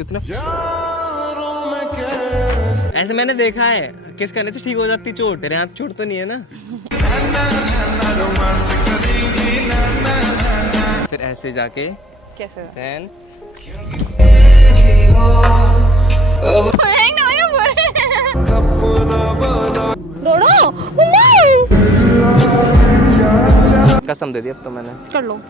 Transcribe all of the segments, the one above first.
कितना ऐसे मैंने देखा है, किस करने से ठीक हो जाती चोट। तेरे हाथ चोट तो नहीं है ना? फिर ऐसे जाके कैसे कसम दे दी अब तो मैंने। कर लो।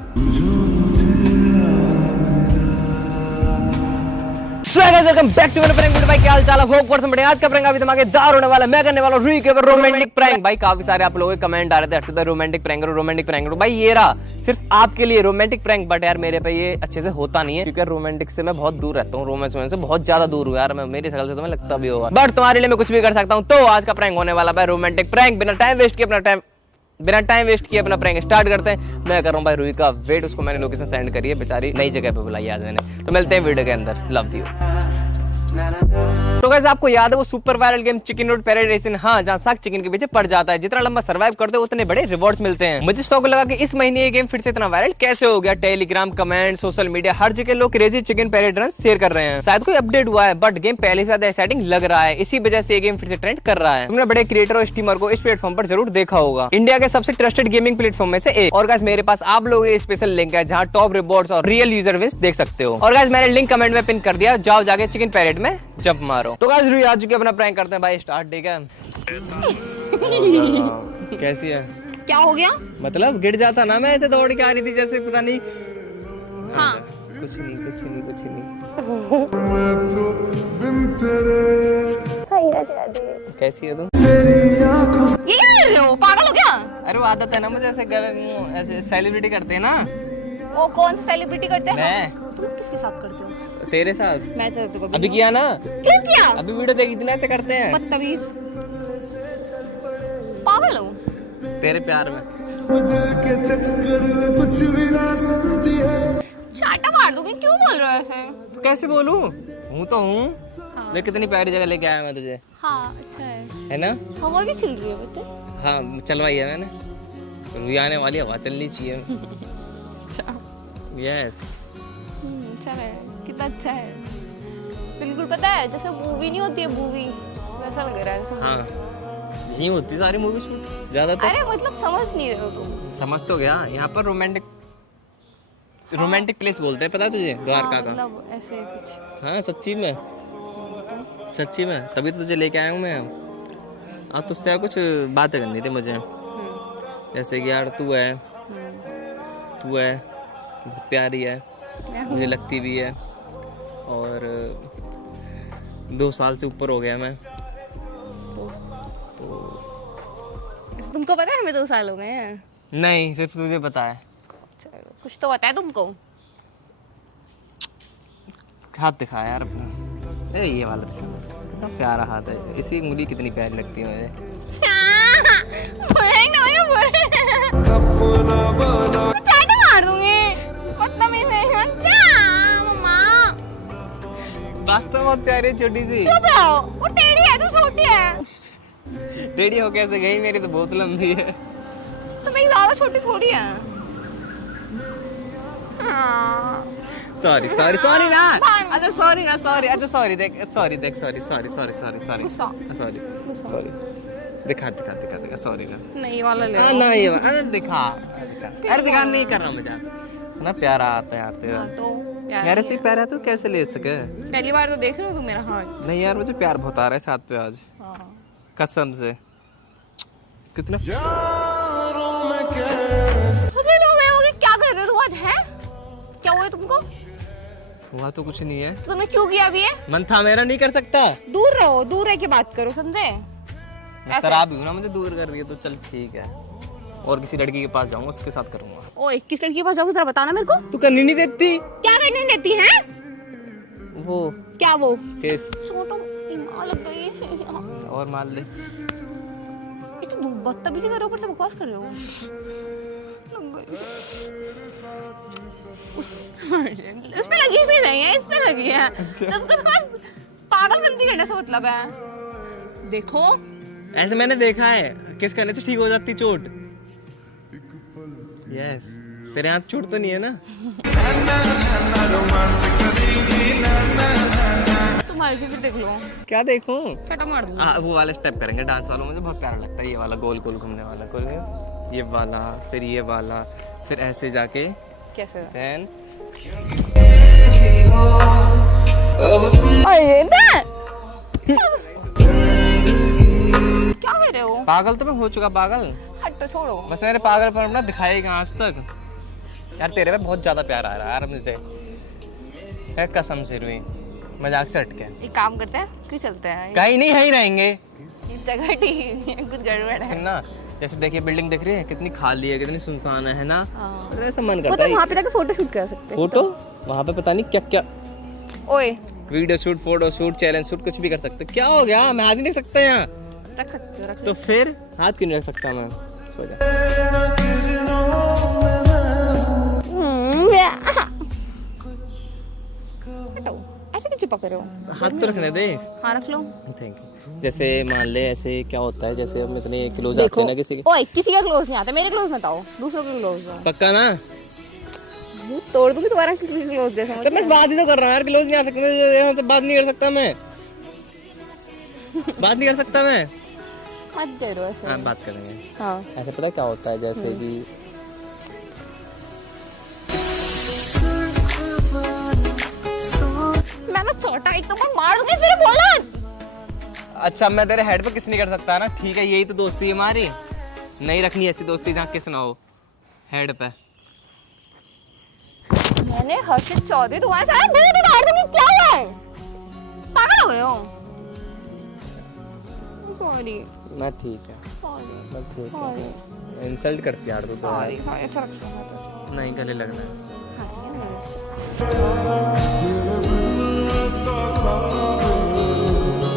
वेलकम बैक टू मेरा प्रैंक वीडियो। भाई क्या हाल चाल है? होप करते हैं बढ़िया। आज का प्रैंक अभी धमाकेदार होने वाला है। मैं करने वाला हूं रुई के ऊपर रोमांटिक प्रैंक। भाई काफी सारे आप लोगों के कमेंट आ रहे थे अक्षत रोमांटिक प्रैंक करो, रोमांटिक प्रैंक करो। भाई ये रहा सिर्फ आपके लिए रोमांटिक प्रैंक। बट यार मेरे पे ये अच्छे से होता नहीं है क्योंकि रोमांटिक से मैं बहुत दूर रहता हूँ। रोमांस से बहुत ज्यादा दूर हूँ यार मैं। मेरी शक्ल से तुम्हें लगता भी होगा, बट तुम्हारे लिए मैं कुछ भी कर सकता हूँ। तो आज का प्रैंक होने वाला है रोमांटिक प्रैंक। बिना टाइम वेस्ट किए अपना प्रैंक स्टार्ट करते हैं। मैं कर रहा हूँ भाई रुई का वेट। उसको मैंने लोकेशन सेंड करी है, बेचारी नई जगह पे बुलाई आज मैंने। तो मिलते हैं वीडियो के अंदर। Love you. तो गाइस आपको याद है वो super viral game chicken road paradise इन, हाँ, जहाँ साग चिकन के पीछे पड़ जाता है। जितना लंबा सर्वाइव करते हो उतने बड़े रिवॉर्ड्स मिलते हैं। मुझे शौक लगा कि इस महीने ये गेम फिर से इतना वायरल कैसे हो गया। टेलीग्राम, कमेंट, सोशल मीडिया, हर जगह लोग क्रेजी चिकन पैराडाइज शेयर कर रहे हैं। शायद कोई अपडेट हुआ है बट गेम पहले से ज्यादा एक्साइटिंग लग रहा है। इसी वजह से ये गेम फिर से ट्रेंड कर रहा है। तुमने बड़े क्रिएटर और स्ट्रीमर को इस प्लेटफॉर्म पर जरूर देखा होगा। इंडिया के सबसे ट्रस्टेड गेमिंग प्लेटफॉर्म में से एक। और गाइस मेरे पास आप लोगों के स्पेशल लिंक है जहाँ टॉप रिवॉर्ड्स और रियल यूजर विंस देख सकते हो। और गाइस मैंने लिंक कमेंट में पिन कर दिया, जाओ जाके चिकन पैरेड में जंप मारो। तो गाइस रुई आ चुके अपना प्रैंक करते हैं भाई स्टार्ट। ठीक है कैसी है? क्या हो गया? मतलब गिर जाता ना, मैं ऐसे दौड़ के आ रही थी जैसे पता नहीं। हाँ कुछ नहीं। कैसी है तुम? ये क्या कर रहे हो? पागल हो क्या? अरे वो आदत है ना मुझे, ऐसे सेलिब्रिटी करते हैं ना। वो कौन सा सेलिब्रिटी करते हैं? मैं। तुम किसके साथ करते हो? तेरे साथ। मैं तो कभी अभी किया ना? क्यों किया? अभी वीडियो देखी थी ना, ऐसे करते हैं। बदतमीज पागल हो। तेरे प्यार में चाटा मार दूंगी। क्यों बोल रहे हो ऐसे? तो कैसे बोलूं? हूँ तो हूँ। हाँ। देख कितनी प्यारी जगह लेके आया मैं तुझे। हाँ अच्छा है ना? हवा भी चल रही है बच्चे। हाँ चलवाई है मैंने। रुई आने वाली हवा चलनी चाहिए। यस अच्छा है, कितना अच्छा है। बिल्कुल पता है जैसे मूवी नहीं होती है, मूवी वैसा लग रहा है जैसे। हाँ यही होती सारी मूवी शूट ज्यादातर। अरे मतलब समझ नहीं रहे हो तुम। समझ तो गया। यहाँ पर रोमांटिक प्लेस बोलते हैं, पता है तुझे? द्वारका का। मतलब ऐसे कुछ। हाँ सच्ची में तभी तो तुझे लेके आया हूँ मैं। आज तुझसे कुछ बातें करनी थी मुझे। जैसे कि यार तू है बहुत प्यारी है, मुझे लगती भी है। और 2 साल से ऊपर हो गया मैं तो। तुमको पता है हमें 2 साल हो गए हैं? नहीं सिर्फ तुझे पता है। कुछ तो पता है तुमको। हाथ दिखा यार अपना। अरे ये वाला कितना प्यारा हाथ है। इसकी उंगली कितनी प्यारी लगती है मुझे। चाटा मार दूंगी। बदतमीज है क्या मम्मा? वास्तव में बहुत प्यारी है, छोटी सी। चुप रहो, वो टेढ़ी है, तू छोटी है। टेढ़ी हो कैसे गई? मेरी तो बहुत लंबी है। तुम एक ज्यादा छोटी थोड़ी है। हाँ। सॉरी ना। अच्छा सॉरी देख सॉरी दिखा सॉरी ना। नहीं वाला ले हाँ ना ये अरे दिखा नहीं कर रहा मजाक ना। प्यारा आता है यार तेरा। हाँ, तो यार ऐसे प्यारा तो कैसे ले सके? पहली बार तो देख रहे हो तुम मेरा हाथ। नहीं यार मुझे प्यार बहुत आ रहा है साथ पे आज। हाँ। कसम से कितना क्या कर रहे हो आज? है क्या हुआ तुमको? हुआ तो कुछ नहीं है। तो तुमने क्यों किया अभी? मन था मेरा, नहीं कर सकता। दूर रहो, दूर रह के बात करो, समझे? शराब हूँ ना, मुझे दूर कर रही है तो चल ठीक है। और किसी लड़की के पास जाऊंगा, उसके साथ करूंगा। ओए किस लड़की के पास जाओगे जरा बताना मेरे को। तू करनी नहीं देती। क्या करने देती है? वो क्या वो केस छोटो लग गई। और मार ले। ये तो बदतमीजी कर रहे हो, ऊपर से बकवास कर रहे हो। उसमें लगी भी नहीं है, इसमें लगी है। तुमको तो पागलपंती करने से मतलब है। देखो ऐसे मैंने देखा है, किस करने से ठीक हो जाती चोट। यस तेरे हाथ चोट तो नहीं है ना? मर्जी, फिर देख लो। क्या देखूं? चटा मार दूंगी। वो वाला स्टेप करेंगे डांस वाला, मुझे बहुत प्यारा लगता है ये वाला गोल गोल घूमने वाला, गोल ये वाला, फिर ये वाला, फिर ऐसे जाके कैसे? देन अरे क्या कर रहे हो? पागल तो मैं हो चुका पागल। हट तो छोड़ो। बस मेरे पागल पर ना दिखाई कहाँ आज तक। यार तेरे पे बहुत ज्यादा प्यार आ रहा है यार मुझे, है कसम से रुई, मजाक से हट के। एक काम करते हैं, कि चलते हैं। कहीं नहीं, यहीं रहेंगे। ये जगह ठीक है, कुछ गड़बड़ है। सुनना, जैसे देखिए बिल्डिंग दिख रही है कितनी खाली है, कितनी सुनसान है ना। हाँ। ऐसा मन वो करता तो है वहाँ पे जाके फोटो शूट कर सकते हैं। फोटो वहाँ पे पता नहीं क्या क्या, ओए video shoot, photo shoot, challenge shoot, कुछ भी कर सकते। क्या हो गया? मैं हाथ ही नहीं रख सकता यहाँ। रख सकते हो, रख। तो फिर हाथ क्यों नहीं रख सकता मैं? सो जा। हटो, ऐसे क्यों चिपक रहे हो? हाथ तो रखने दे। हाँ रख लो। Thank you. जैसे मान ले ऐसे क्या होता है, जैसे हम इतने क्लोज आते हैं ना किसी के। ओए किसी का क्लोज नहीं आता, मेरे क्लोज मत आओ, दूसरों के क्लोज हो। पक्का ना? मुंह तोड़ दूंगी तुम्हारा किसी के क्लोज जैसा। तो मैं बात ही तो कर रहा हूँ यार, क्लोज नहीं आ सकता, यहाँ तो बात नहीं कर सकता मैं। बात नहीं कर सकता मैं। मत करो ऐसे। हाँ बात करेंगे। हाँ ऐसे पता है क्या होता है, जैसे कि मैं ना छोटा एक तो मैं मार दूंगी फिर बोला। अच्छा मैं तेरे हेड पे किस नहीं कर सकता ना, ठीक है यही तो दोस्ती है हमारी। नहीं रखनी ऐसी दोस्ती जहाँ किस ना हो हेड पे। मैंने हर्षित चौधरी तुम्हारे साथ दूध मार दूंगी, क्या है? पागल हो गए हो? सॉरी मैं ठीक है, सॉरी मैं ठीक सॉरी है। इंसल्ट करती यार तू तो। Sorry sorry. अच्छा लगता है तो। नहीं गले लगना है।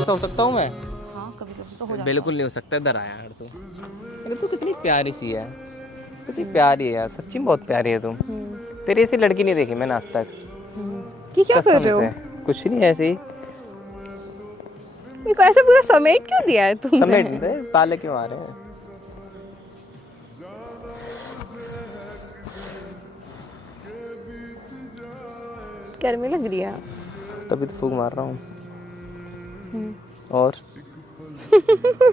हो सकता हूँ मैं? हाँ कभी कभी तो हो जाता बिल्कुल नहीं हो सकता, इधर आया यार तू। अरे तू कितनी प्यारी सी है, कितनी प्यारी है यार, सच्ची में बहुत प्यारी है तू। तेरी ऐसी लड़की नहीं देखी मैंने आज तक। कि क्या कर रहे हो? कुछ नहीं, ऐसे ही मेरे को ऐसे पूरा समेट क्यों दिया है तुमने? समेट दे, ताले क्यों आ रहे हैं? गर्मी लग रही है। तभी तो फूंक मार रहा हूँ। और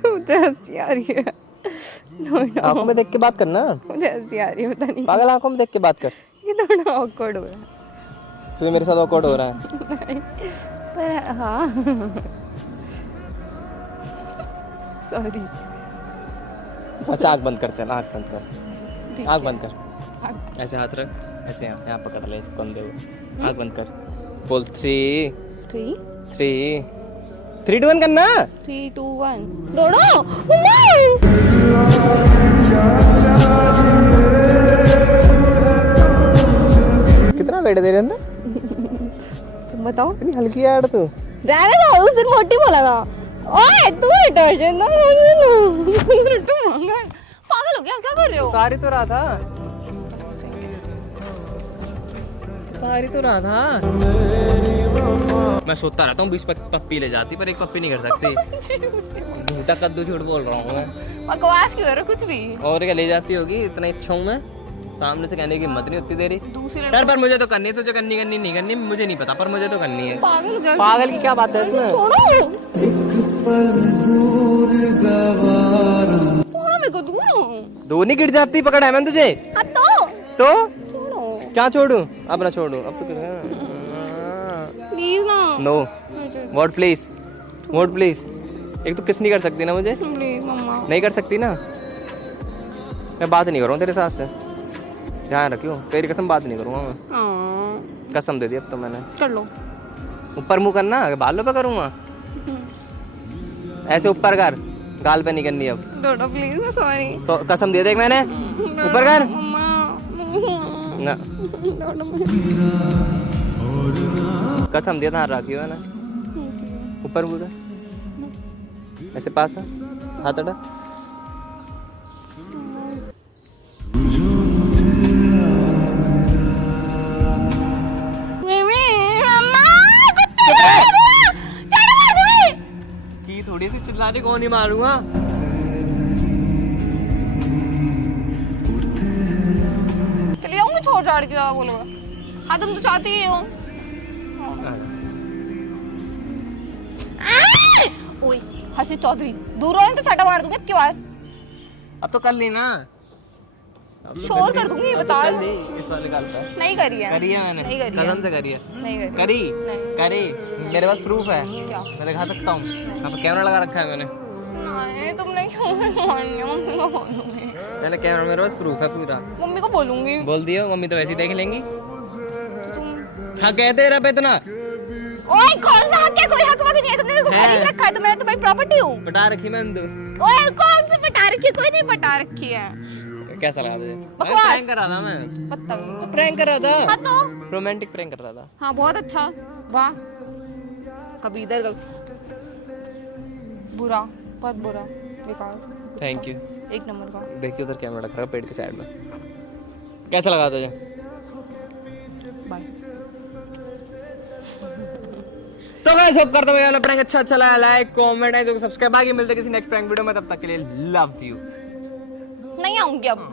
मुझे हंसी आ रही है। आंखों में देख के बात करना। मुझे हंसी आ रही है, पता नहीं पागल, आंखों में देख के बात कर। ये थोड़ा ऑकवर्ड हो रहा है। तुझे मेरे साथ ऑकवर्ड हो रहा है? पर हाँ सॉरी। अच्छा आँख बंद कर, चल आँख बंद कर, आँख बंद कर। ऐसे हाथ रख, ऐसे यहाँ पकड़ ले इसको, अंधे हुए। आँख बंद कर, बोल 3 2 1 करना। 3 2 1 डोडो। कितना वेट दे रहे अंदर? तुम बताओ। इतनी हल्की है यार तू। रहने दो, उस दिन मोटी बोला था। ओए तू डिटर्जेंट ना पागल हो गया, क्या कर रहे हो? सारी तो रहा था, सारी तो रहा था। मैं सोता रहता हूँ 20 पप्पी ले जाती, पर एक पप्पी नहीं कर सकती। झूठा कद्दू झूठ बोल रहा हूँ मैं। बकवास क्यों हो रहा, कुछ भी। और क्या ले जाती होगी, इतना इच्छा हूँ मैं। सामने से कहने की हिम्मत नहीं होती तेरी। दूसरी यार पर मुझे तो करनी है, तुझे करनी नहीं करनी मुझे नहीं पता, पर मुझे तो करनी है। पागल हो गया। पागल की क्या बात है इसमें? छोड़ो मेरे को, दूर हो। दो नहीं गिर जाती, पकड़ है मैंने तुझे। हाँ तो छोड़ो। क्या छोड़ू? अब ना छोड़ू, अब तो प्लीज ना। Know what please, what please. एक तो किस नहीं कर सकती ना मुझे? प्लीज मम्मा। नहीं कर सकती ना, मैं बात नहीं करूँ तेरे साथ से, ध्यान रखियो। तेरी कसम बात नहीं करूँगा मैं, कसम दे दी अब तो मैंने। कर लो। ऊपर मुंह करना, बालों पे करूँगा ऐसे, ऊपर कर, गाल पे नहीं करनी अब। डोडो प्लीज, मैं सॉरी। कसम दे दे मैंने, ऊपर कर ना। कसम दिया था रखियो है ना। ऊपर मुंह कर, ऐसे पास है, हाथ हटा। थोड़ी सी चिल्लाने कौन ही मारूंगा। चलिए आऊंगी, छोड़ छाड़ के क्या बोलो। हाँ तुम तो चाहती ही हो। ओए हर्षित चौधरी दूर हो तो छाटा मार दूंगी अब की बार। अब तो कर ली ना, शोर कर दूंगी, ये बता। कर ली इस वाले गाल पे। नहीं करी है। करी है मैंने, नहीं करी है। कसम से करी है। नहीं करी। करी नहीं। करी, मेरे पास प्रूफ है। क्या? मैं दिखा सकता हूँ, यहाँ पे कैमरा लगा रखा है मैंने। नहीं तुमने क्यों मानी? मम्मी को बोलूंगी। मैंने कैमरा, मेरे पास प्रूफ है पूरा। मम्मी को बोलूंगी। बोल दियो, मम्मी तो वैसे ही देख लेंगी। तुम हाँ कहते रहे इतना। ओए कौन सा हक है? कोई हक वक नहीं है, तुमने तो खरीद रखा है, तो मैं तुम्हारी प्रॉपर्टी हूँ। पटा रखी मैंने तो। ओए कौन सी पटा रखी है? कोई नहीं पटा रखी है। कैसा लगा तुझे? बकवास। प्रैंक कर रहा था मैं, बदतमीज। प्रैंक कर रहा हाँ था, तो रोमांटिक प्रैंक कर रहा था। हाँ बहुत अच्छा। वाह। कभी इधर कभी बुरा, बहुत बुरा, बेकार। Thank you. एक नंबर का। देखिए उधर कैमरा रखा है पेट के साइड में। कैसा लगा तुझे? बाय। तो गाइस होप करता हूं ये वाला प्रैंक अच्छा लगा। लाइक कमेंट है जो सब्सक्राइब। आगे मिलते हैं किसी नेक्स्ट प्रैंक वीडियो में, तब तक के लिए लव यू। नहीं आऊंगी अब।